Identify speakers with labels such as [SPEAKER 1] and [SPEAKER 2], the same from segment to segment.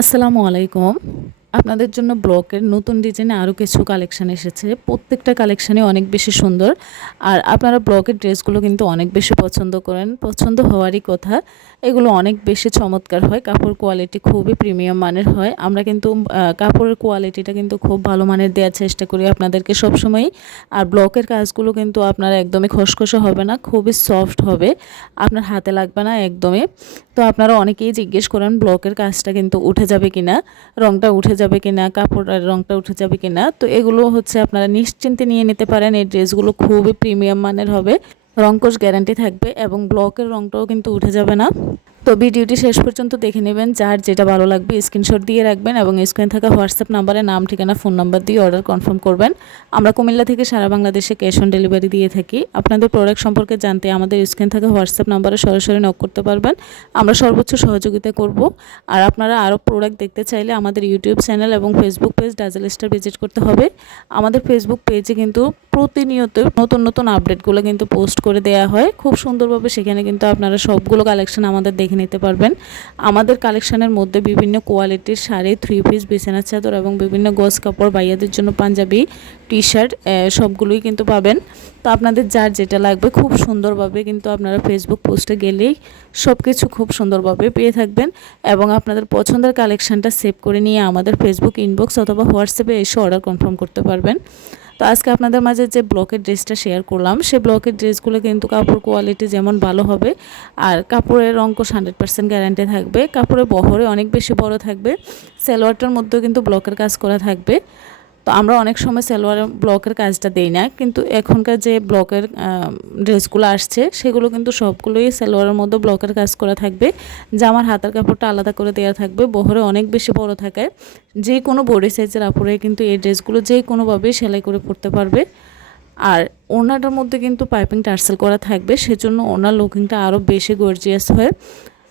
[SPEAKER 1] আসসালামু আলাইকুম। আপনাদের জন্য ব্লকের নতুন ডিজাইনে আরও কিছু কালেকশান এসেছে। প্রত্যেকটা কালেকশানই অনেক বেশি সুন্দর। আর আপনারা ব্লকের ড্রেসগুলো কিন্তু অনেক বেশি পছন্দ করেন। পছন্দ হওয়ারই কথা, এগুলো অনেক বেশি চমৎকার হয়। কাপড় কোয়ালিটি খুবই প্রিমিয়াম মানের হয়। আমরা কিন্তু কাপড়ের কোয়ালিটিটা কিন্তু খুব ভালো মানের দেওয়ার চেষ্টা করি আপনাদেরকে সবসময়ই। আর ব্লকের কাজগুলো কিন্তু আপনারা একদমই খসখসে হবে না, খুবই সফট হবে। আপনার হাতে লাগবে না একদমই। তো আপনারা অনেকেই জিজ্ঞেস করেন, ব্লকের কাজটা কিন্তু উঠে যাবে কিনা? রংটা উঠে যাবে কিনা, কাপড়ের রঙটা উঠে যাবে কি না তো এগুলো হচ্ছে আপনারা নিশ্চিন্তে নিয়ে নিতে পারেন। এই ড্রেসগুলো খুবই প্রিমিয়াম মানের হবে। রংকোশ গ্যারান্টি থাকবে এবং ব্লকের রংটাও কিন্তু উঠে যাবে না। তো ভিডিওটি শেষ পর্যন্ত দেখে নেবেন, যার যেটা ভালো লাগবে স্ক্রিনশট দিয়ে রাখবেন এবং স্ক্রিনে থাকা হোয়াটসঅ্যাপ নাম্বারে নাম, ঠিকানা ফোন নাম্বার দিয়ে অর্ডার কনফার্ম করবেন। আমরা কুমিল্লা থেকে সারা বাংলাদেশে ক্যাশ অন ডেলিভারি দিয়ে থাকি। আপনাদের প্রোডাক্ট সম্পর্কে জানতে আমাদের স্ক্রিন থাকা হোয়াটসঅ্যাপ নাম্বারে সরাসরি নক করতে পারবেন। আমরা সর্বোচ্চ সহযোগিতা করব। আর আপনারা আরও প্রোডাক্ট দেখতে চাইলে আমাদের ইউটিউব চ্যানেল এবং Facebook page Dazzle Star visit করতে হবে। আমাদের ফেসবুক পেজে কিন্তু প্রতিনিয়ত নতুন নতুন আপডেটগুলো কিন্তু পোস্ট করে দেওয়া হয়। খুব সুন্দরভাবে সেখানে কিন্তু আপনারা সবগুলো কালেকশন আমাদের দেখে নিতে পারবেন। আমাদের কালেকশানের মধ্যে বিভিন্ন কোয়ালিটির শাড়ি থ্রি পিস বিছানার চাদর এবং বিভিন্ন গোস কাপড় বাইয়াদের জন্য পাঞ্জাবি টি শার্ট সবগুলোই কিন্তু পাবেন। তো আপনাদের যার যেটা লাগবে খুব সুন্দরভাবে কিন্তু আপনারা ফেসবুক পোস্টে গেলেই সব কিছু খুব সুন্দরভাবে পেয়ে থাকবেন এবং আপনাদের পছন্দের কালেকশানটা সেভ করে নিয়ে আমাদের ফেসবুক ইনবক্স অথবা হোয়াটসঅ্যাপে এসে অর্ডার কনফার্ম করতে পারবেন। তো আজকে আপনাদের মাঝে যে ব্লকের ড্রেসটা শেয়ার করলাম, সে ব্লকের ড্রেসগুলো কিন্তু কাপড় কোয়ালিটি যেমন ভালো হবে, আর কাপড়ের অঙ্কশ হান্ড্রেড পার্সেন্ট গ্যারান্টি থাকবে। কাপড়ের বহরে অনেক বেশি বড় থাকবে সেলোয়ারটার মধ্যেও কিন্তু ব্লকের কাজ করা থাকবে। তো আমরা অনেক সময় সালোয়ার ব্লকের কাজটা দেই না, কিন্তু এখনকার যে ব্লকের ড্রেসগুলো আসছে, সেগুলো কিন্তু সবগুলোই সালোয়ারের মধ্যে ব্লকের কাজ করা থাকবে। জামার হাতের কাপড়টা আলাদা করে দেওয়া থাকবে, বহরে অনেক বেশি বড় থাকায়। যে কোনো বডি সাইজের আপুরে কিন্তু এই ড্রেসগুলো যে কোনোভাবেই সেলাই করে পরতে পারবে। আর ওনাটার মধ্যে কিন্তু পাইপিং টার্সেল করা থাকবে, সেজন্য ওনার লুকিংটা আরও বেশি গর্জিয়াস হয়।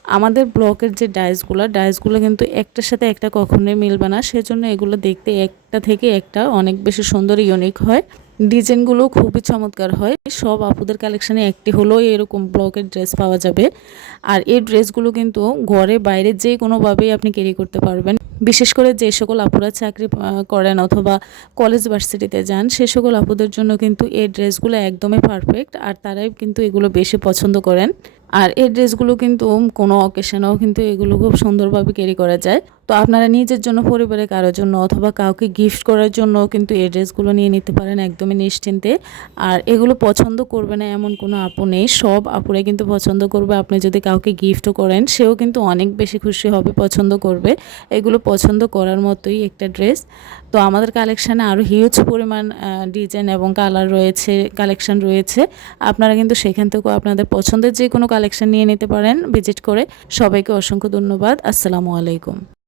[SPEAKER 1] আমাদের ব্লকের যে ডাইসগুলো ডাইসগুলো কিন্তু একটার সাথে একটা কখনোই মিলবে না। সেজন্য এগুলো দেখতে একটা থেকে একটা অনেক বেশি সুন্দর ইউনিক হয়। ডিজাইনগুলো খুবই চমৎকার হয়। সব আপুদের কালেকশানে একটি হলেও এরকম ব্লকের ড্রেস পাওয়া যাবে। আর এই ড্রেসগুলো কিন্তু ঘরে বাইরে যে কোনোভাবেই আপনি ক্যারি করতে পারবেন। বিশেষ করে যে সকল আপুরা চাকরি করেন অথবা কলেজ ভার্সিটিতে যান, সে সকল আপুদের জন্য কিন্তু এই ড্রেসগুলো একদমই পারফেক্ট আর তারাই কিন্তু এগুলো বেশি পছন্দ করেন। আর এই ড্রেসগুলো কিন্তু কোনো অকেশনেও কিন্তু এগুলো খুব সুন্দরভাবে ক্যারি করা যায়। তো আপনারা নিজের জন্য, পরিবারের কারোর জন্য অথবা কাউকে গিফট করার জন্য কিন্তু এই ড্রেসগুলো নিয়ে নিতে পারেন একদমই নিশ্চিন্তে। আর এগুলো পছন্দ করবে না এমন কোনো আপু নেই। সব আপুরে কিন্তু পছন্দ করবে। আপনি যদি কাউকে গিফটও করেন, সেও কিন্তু অনেক বেশি খুশি হবে, পছন্দ করবে। এগুলো পছন্দ করার মতোই একটা ড্রেস। তো আমাদের কালেকশানে আরও হিউজ পরিমাণ ডিজাইন এবং কালার রয়েছে কালেকশান রয়েছে। আপনারা কিন্তু সেখান থেকেও আপনাদের পছন্দের যে কোনো কালেকশান নিয়ে নিতে পারেন। ভিজিট করে সবাইকে অসংখ্য ধন্যবাদ। আসসালামু আলাইকুম।